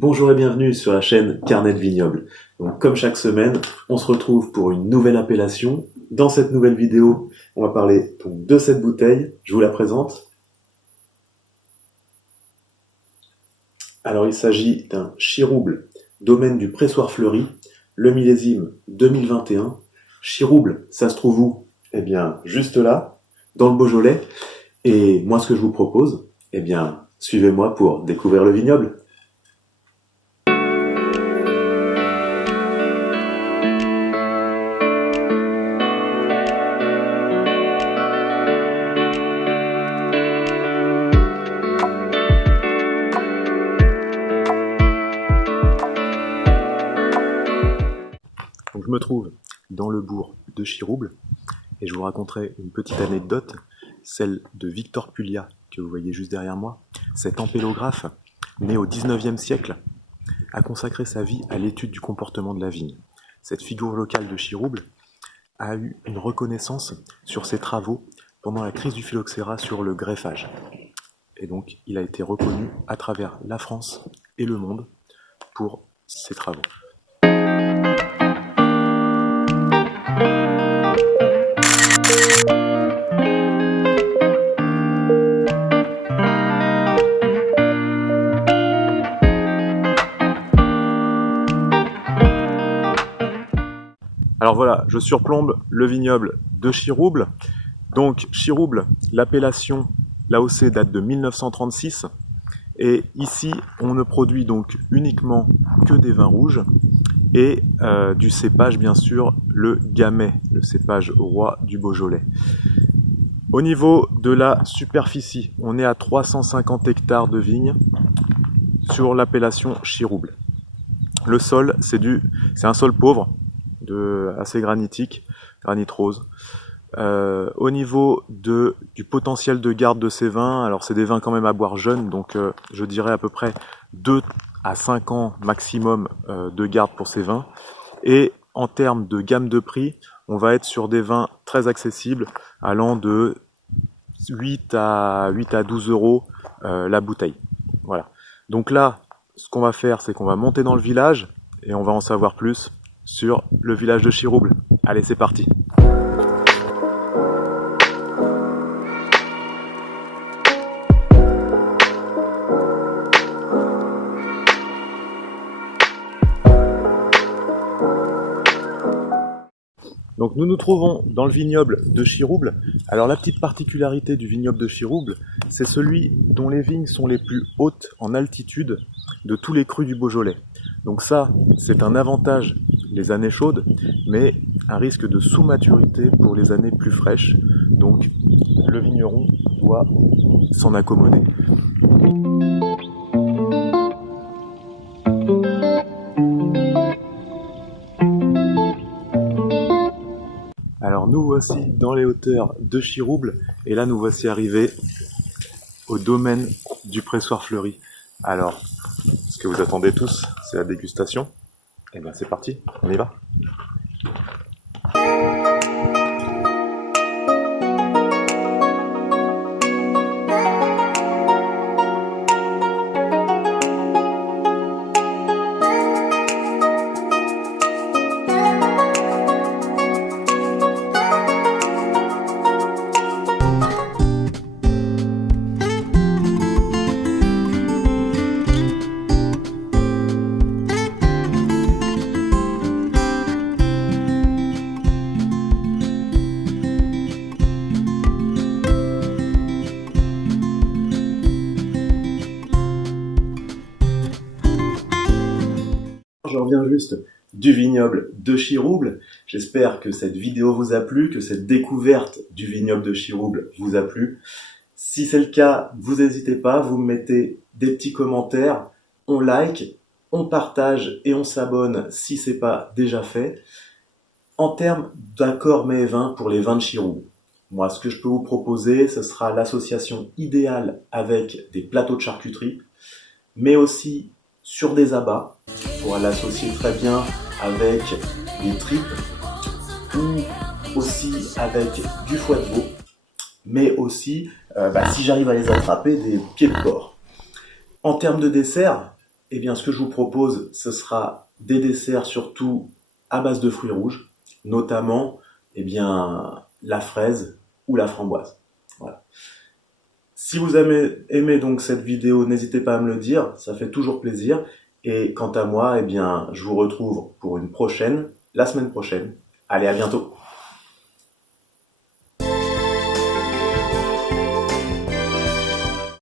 Bonjour et bienvenue sur la chaîne Carnet de Vignoble. Donc, comme chaque semaine, on se retrouve pour une nouvelle appellation. Dans cette nouvelle vidéo, on va parler donc de cette bouteille. Je vous la présente. Alors, il s'agit d'un Chirouble, domaine du Pressoir Fleuri, le millésime 2021. Chirouble, ça se trouve où? Eh bien, juste là, dans le Beaujolais. Et moi, ce que je vous propose, eh bien, suivez-moi pour découvrir le vignoble. Donc, je me trouve dans le bourg de Chirouble et je vous raconterai une petite anecdote, celle de Victor Pulliat, que vous voyez juste derrière moi. Cet ampélographe, né au 19e siècle, a consacré sa vie à l'étude du comportement de la vigne. Cette figure locale de Chirouble a eu une reconnaissance sur ses travaux pendant la crise du phylloxéra sur le greffage. Et donc, il a été reconnu à travers la France et le monde pour ses travaux. Alors voilà, je surplombe le vignoble de Chirouble. Donc Chirouble, l'appellation l'AOC date de 1936. Et ici, on ne produit donc uniquement que des vins rouges et du cépage, bien sûr, le Gamay, le cépage roi du Beaujolais. Au niveau de la superficie, on est à 350 hectares de vignes sur l'appellation Chirouble. Le sol, c'est un sol pauvre, assez granitique, granit rose. Au niveau du potentiel de garde de ces vins, alors c'est des vins quand même à boire jeunes, donc je dirais à peu près 2 à 5 ans maximum de garde pour ces vins. Et en termes de gamme de prix, on va être sur des vins très accessibles, allant de 8 à 12 euros la bouteille. Voilà. Donc là, ce qu'on va faire, c'est qu'on va monter dans le village et on va en savoir plus sur le village de Chirouble. Allez, c'est parti! Donc nous nous trouvons dans le vignoble de Chirouble. Alors la petite particularité du vignoble de Chirouble, c'est celui dont les vignes sont les plus hautes en altitude de tous les crus du Beaujolais. Donc ça, c'est un avantage les années chaudes, mais un risque de sous-maturité pour les années plus fraîches. Donc le vigneron doit s'en accommoder. Alors nous voici dans les hauteurs de Chirouble, et là nous voici arrivés au domaine du Pressoir Fleuri. Alors, ce que vous attendez tous, c'est la dégustation. Et bien c'est parti, on y va. Je reviens juste du vignoble de Chirouble. J'espère que cette vidéo vous a plu, que cette découverte du vignoble de Chirouble vous a plu. Si c'est le cas, vous n'hésitez pas, vous me mettez des petits commentaires, on like, on partage et on s'abonne si ce n'est pas déjà fait. En termes d'accords mets et vins pour les vins de Chirouble, moi ce que je peux vous proposer, ce sera l'association idéale avec des plateaux de charcuterie, mais aussi sur des abats. On pourra l'associer très bien avec des tripes ou aussi avec du foie de veau, mais aussi, si j'arrive à les attraper, des pieds de porc. En termes de dessert, eh bien, ce que je vous propose, ce sera des desserts surtout à base de fruits rouges, notamment eh bien, la fraise ou la framboise. Voilà. Si vous aimez donc cette vidéo, n'hésitez pas à me le dire, ça fait toujours plaisir. Et quant à moi, eh bien, je vous retrouve pour une prochaine, la semaine prochaine. Allez, à bientôt!